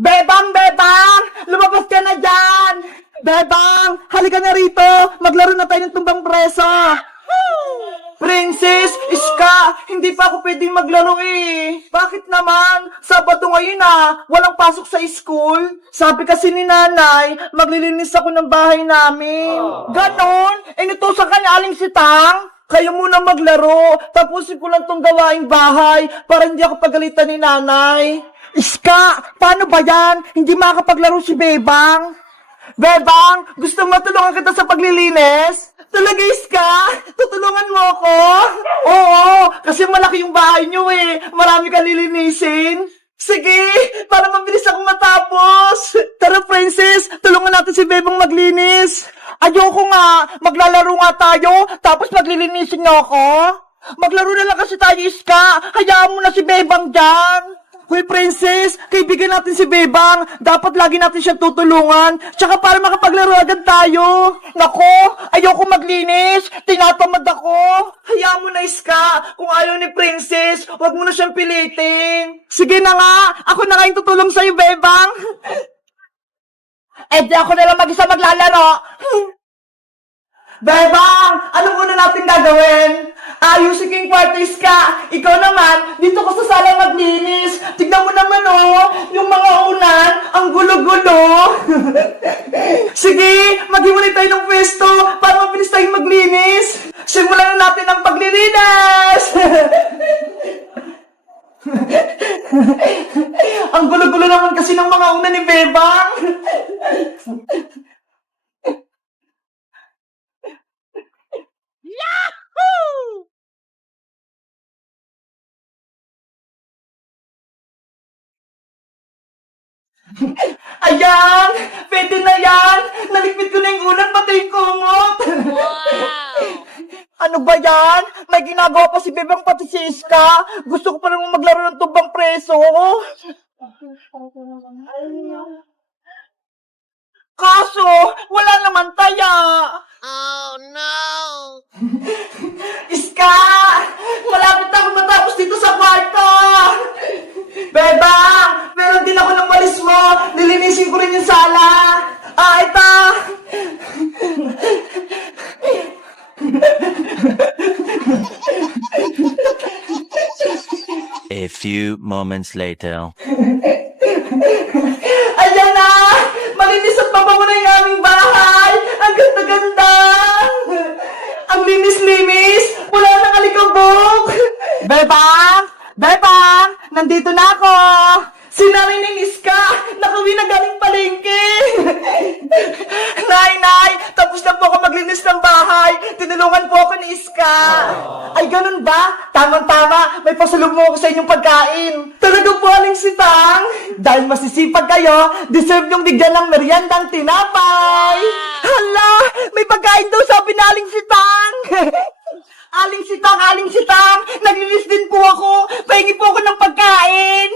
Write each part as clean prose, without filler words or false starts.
Bebang! Bebang! Lumabas ka na dyan! Bebang! Halika na rito! Maglaro na tayo ng tumbang preso! Princess! Iska! Hindi pa ako pwedeng maglaro eh! Bakit naman? Sabado ngayon ah! Walang pasok sa school! Sabi kasi ni nanay, maglilinis ako ng bahay namin! Ganon? Inutusan ka ni Aling Sitang? Kayo muna maglaro, tapusin ko lang tong gawaing bahay para hindi ako pagalitan ni nanay. Iska, paano ba yan? Hindi makakapaglaro si Bebang. Bebang, gusto mo tulungan kita sa paglilinis? Talaga, Iska? Tutulungan mo ako? Oo, kasi malaki yung bahay niyo eh. Marami kang lilinisin. Sige, para mabilis akong matapos. Tara, Princess, tulungan natin si Bebang maglinis. Ayoko nga, maglalaro nga tayo, tapos maglilinisin niyo ako. Maglaro na lang kasi tayo, Iska. Hayaan mo na si Bebang dyan. Hoy, Princess, kaibigan natin si Bebang. Dapat lagi natin siyang tutulungan. Tsaka para makapaglaro agad tayo. Nako, ayoko maglinis. Tinatamad ako. Hayaan mo na, Iska. Kung ayaw ni Princess, wag mo na siyang pilitin. Sige na nga, ako na nga yung tutulong sa'yo, Bebang. Eh, di ako na lang mag-isa maglalaro. Bebang, anong una natin gagawin? Ayusin ko yung kwartos ka. Ikaw naman, dito ko sa sala maglinis. Tignan mo naman oh, yung mga unan, ang gulo-gulo. Sige, maghiwalay tayo ng pwesto para mabilis tayong maglinis. Simulan na natin ang paglilinis. Ang gulo-gulo naman kasi ng mga unan ni Bebang. Ayan! Pwede na yan! Nalikpit ko na yung ulan, pati yung kumot! Ano ba yan? May ginagawa pa si Bebang pati si Iska! Gusto ko pa naman maglaro ng tumbang preso! Kaso, wala naman taya! Oh no! Iska! Malapit na ako matapos dito sa kwarto! Bebang! Meron din ako ng walis mo! Nilinisin ko rin yung sala! Ito! A few moments later. Ayan na! Malinis at mabango na yung aming bahay! Ang ganda-ganda! Ang linis-linis! Wala nang alikabok! Bebang! Bebang! Nandito na ako! Sinari ni Iska! Nakauwi na galing palengke! Nay! Tapos na po ako maglinis ng bahay! Tinulungan po ako ni Iska! Ay, ganun ba? Tamang-tama! May pasalubong ako sa inyong pagkain! Talaga po, Aling Sitang! Dahil masisipag kayo, deserve yung bigyan ng meriendang tinapay! Hala! May pagkain daw sabi na Aling Sitang! Aling Sitang! Naglinis din po ako! Pahingi po ako ng pagkain!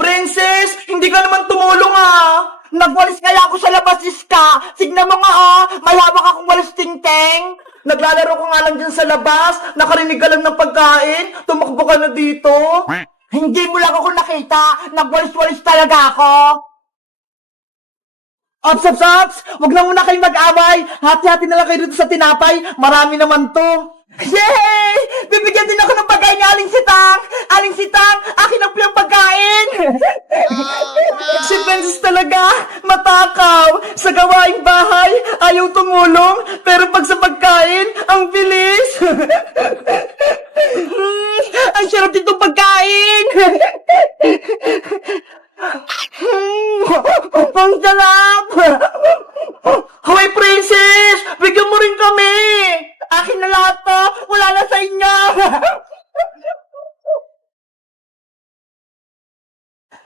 Princess, hindi ka naman tumulong ah! Nagwalis kaya ako sa labas, Iska! Tignan mo nga oh! May hawak akong walis tingteng! Naglalaro ko nga lang dyan sa labas! Nakarinig ka lang ng pagkain! Tumakbo ka na dito! Hindi mo lang ako nakita! Nagwalis-walis talaga ako! Ops! Huwag na muna kayong mag-away! Hati-hati na lang kayo dito sa tinapay! Marami naman to! Yay! Bibigyan din ako ng pagkain ni Aling Sitang! Aling Sitang, akin ang piyang pagkain! Si Princess talaga, matakaw! Sa gawaing bahay, ayaw tumulong, pero pag sa pagkain, ang bilis! Ang sarap ditong pagkain! Ang sarap! Hoy, Princess! Bigyan mo rin kami! Akin na lahat to! Wala na sa inyo!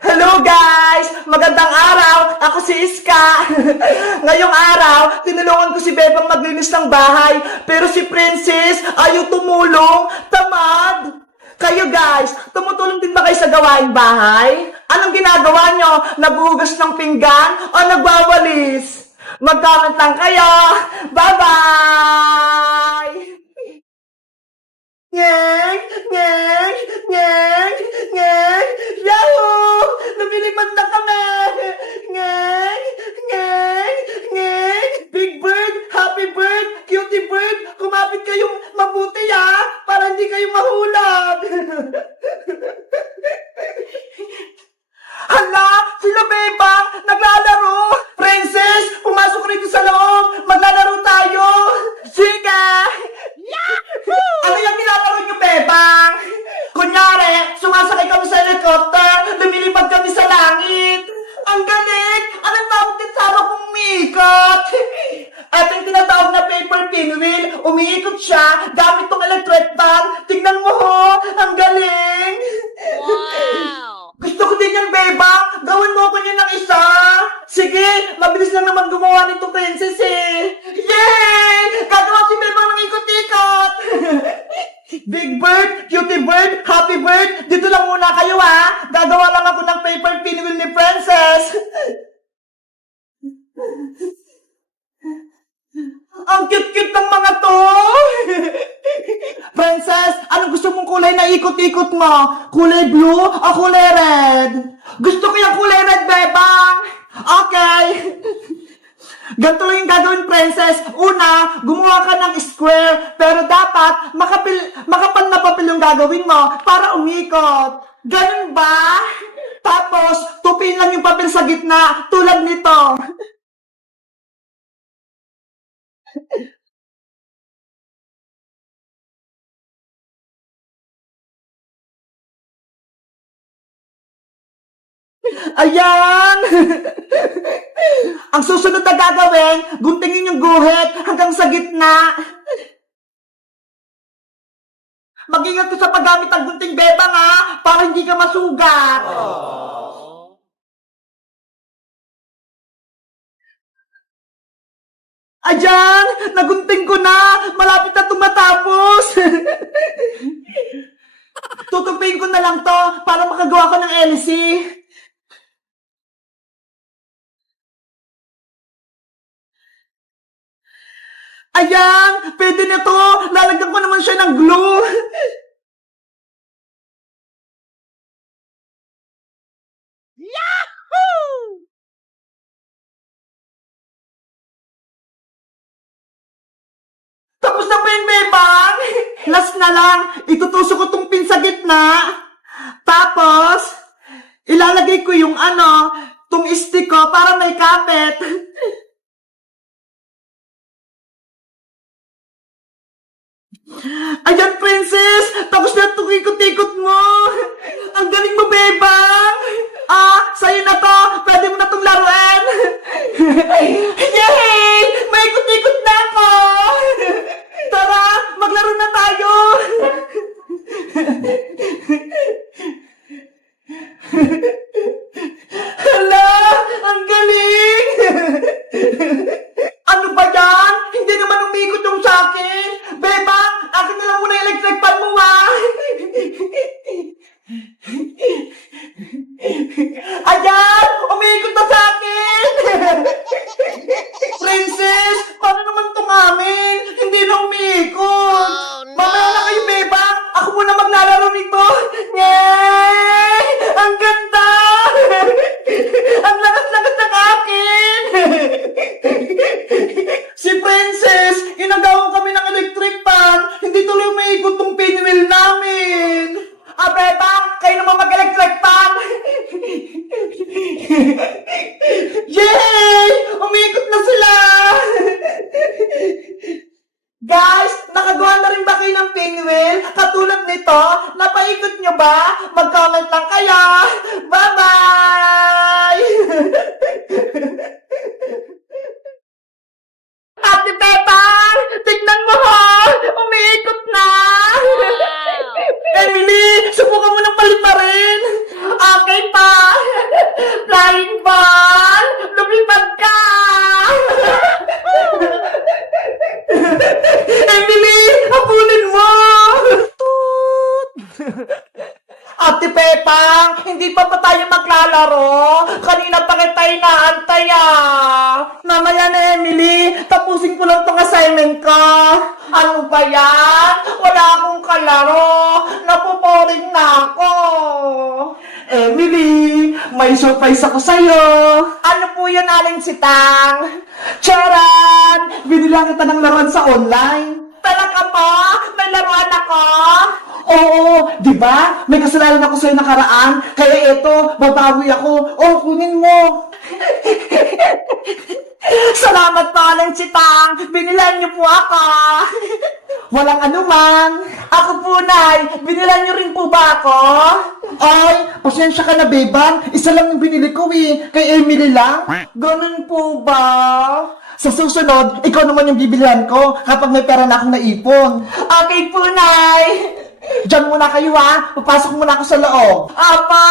Hello guys! Magandang araw! Ako si Iska! Ngayong araw, tinulungan ko si Bebang maglinis ng bahay, pero si Princess ayaw tumulong. Tamad! Kayo guys, tumutulong din ba kayo sa gawaing bahay? Anong ginagawa nyo? Naghuhugas ng pinggan o nagwawalis? Mag-comment lang kayo! Bye-bye! Nyeng! Yahoo! Lumilipad na kami! ka, Bebang? Naglalaro! Princess, pumasok rito sa loob! Maglalaro tayo! Sige! Ano yung nilalaro niyo, Bebang? Kunyari, sumasakay kami sa helicopter, lumilipad kami sa langit. Ang galing! Anong tawag din sa harap kong umiikot? Ito yung tinatawag na paper pinwheel. Umiikot siya gamit tong electric fan. Tingnan mo ho! Ang galing! Wow! Gusto ko din yan, Bebang! Gawin mo ko niyan ng isa! Sige! Mabilis lang naman gumawa nito, Princess eh! Yay! Gagawa si Bebang ng ikot-ikot! Big Bird, Cutie Bird, Happy Bird, dito lang muna kayo ha! Gagawa lang ako ng paper pinwheel ni Princess! Ang cute-cute ng mga to! Princess, anong gusto mong kulay na ikot-ikot mo? Kulay blue o kulay red? Gusto ko yung kulay red, Bebang! Okay! Ganito lang yung gagawin, Princess. Una, gumawa ka ng square, pero dapat makapal na papel yung gagawin mo para umikot. Ganun ba? Tapos, tupin lang yung papel sa gitna, tulad nito. Ayan! Ang susunod na gagawin, guntingin yung guhit hanggang sa gitna. Mag-ingat ka sa paggamit ng gunting, Bebang ha, para hindi ka masugat. Ayan! Nagunting ko na! Malapit na tumatapos! Tutupin ko na lang to para makagawa ko ng LC. Ayan! Pwede na to! Lalagyan ko naman siya ng glue! Yahoo! Tapos na ba yung Bebang? Last na lang, itutusok ko tong pin sa gitna. Tapos, ilalagay ko yung tong stick ko para may kapit. Ayan, Princess! Tapos na itong ikot-ikot mo! Ang galing mo, Bebang! Sa'yo na to! Pwede mo na itong laruan! Yay! May ikot-ikot na ako! Tara! Maglaro na tayo! Hala! Ang galing! Ano ba yan? Hindi naman umikot yung sa'kin! Bebang! Akin na lang muna yung electric fan mo, ha? Ayan! Umiikot na sa'kin! Princess! Paano naman tumamin? Hindi na umiikot! Oh, no! Mamaya na kayo, Bebang! Ako muna maglalaro nito! Yay! Ang ganda! Ang lakas-lakas ng akin! Si Princess, inagawan kami ng electric fan. Hindi tuloy umiikot tong pinwheel namin. Bebang, kayo naman mag-electric fan. Yay! Umiikot na sila! Guys, nakagawa na rin ba kayo ng pinwheel? Katulad nito, napaikot nyo ba? Mag-comment lang kayo. Bye-bye! Ate Pepang! Tignan mo ho! Umiikot na! Emily! Subukan mo ng paliparin! Okay pa! Flying ball! Lumipad ka! Emily! Habulin mo! Ate Pepang, hindi pa tayo maglalaro? Kanina pa kita inaantay Mamaya na, Emily. Tapusin ko lang tong assignment ko. Ano ba yan? Wala akong kalaro. Napuporing na ako. Emily, may surprise ako sa'yo. Ano po yun, Aling Sitang? Charan! Binilang kita ng laruan sa online. Talaga ba? May laruan ako? Oo, di ba? May kasalanan ako sa'yo nakaraan, kaya eto, babawi ako. Oh, kunin mo. Salamat po, Aling Chitang. Binilan niyo po ako. Walang anuman. Ako po, Nay. Binilan niyo rin po ba ako? Ay, pasensya ka na, Beban. Isa lang yung binili ko eh. Kay Emily lang. Ganun po ba? Sa susunod, ikaw naman yung bibilihan ko kapag may pera na akong naipon. Okay po, Nay. Diyan muna kayo ha. Papasok muna ako sa loob. Apa!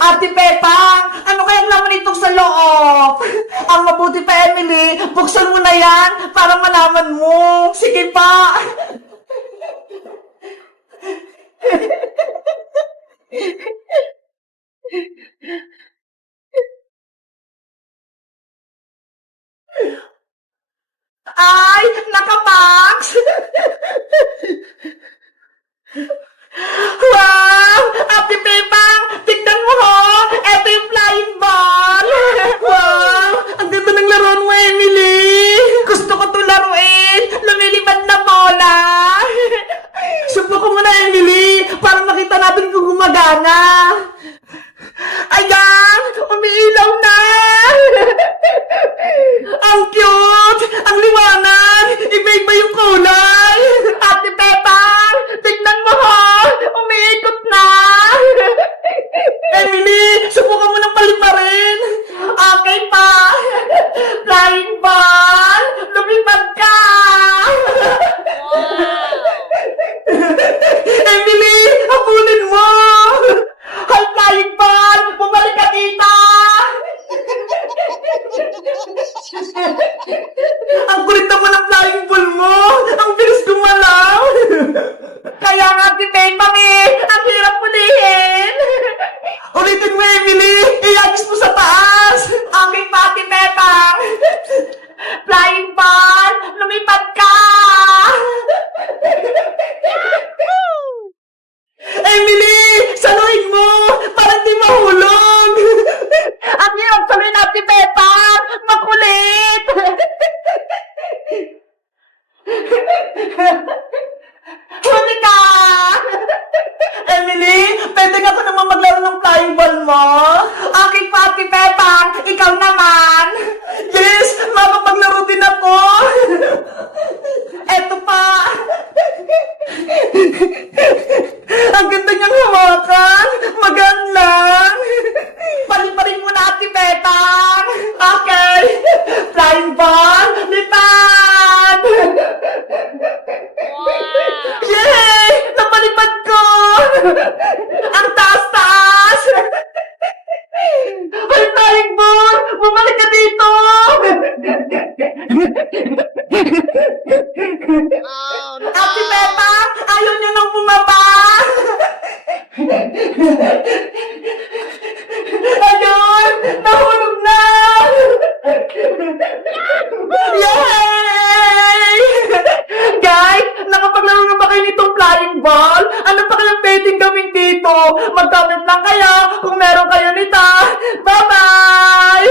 Ate Pepang, ano kayang laman itong sa loob? Ang mabuti pa, Emily, buksan mo na yan para malaman mo. Sige pa. Ay, naka-max! Wow! Ate Pepang, tignan mo ho! Eto yung flying ball! Wow! Ang ganda ng laruan mo, Emily! Gusto ko to laruin! Lumilipad na bola! Subukan mo na, Emily! Para makita natin kung gumagana! Ayan! Umiilaw na! Ang cute! Ang liwanag! Iba-iba yung kulay! Ate Pepang! Tignan mo ho! Umiikot na! Emily! Subukan mo ng paliparin! Okay pa! Flying ball! Lumipad ka! Wow. Emily! Habulin mo! Hi, flying ball! Bumalik ka dito! Ang kulit naman ng flying ball mo! Ang bilis gumalaw! Kaya nga, Ate Pepang eh! Ang hirap pulihin! Ulitin mo, Emily! Iagis mo sa taas! Okay pa, Ate Pepang! Flying ball! Lumipad ka! Emily! Saluhin mo! Para di mahulog! Ang hirap saluhin, Ate Pepang! Makulit! Huli ka! Emily, pwede nga ako naman maglaro ng flying ball mo? Okay pa, Ate Pepang. Ikaw naman. Yes, makapaglaro din ako. Eto pa. Ang ganda niyang hawakan. Magaan lang. Paliparin mo na, Ate Pepang. Okay. Flying ball, lipad. Wow. Yay! Napalipad ko! Ang taas-taas! Ay, flying ball! Bumalik ka dito! Oh no. Ate Pepa! Ayaw niya nang bumaba! Ayun! Nahulog na! Yay! Guys, nakapaglaro na ba kayo nitong flying ball? Ano pa kayang pwedeng gawin dito? Mag-comment lang kayo kung meron kayo nito. Bye-bye!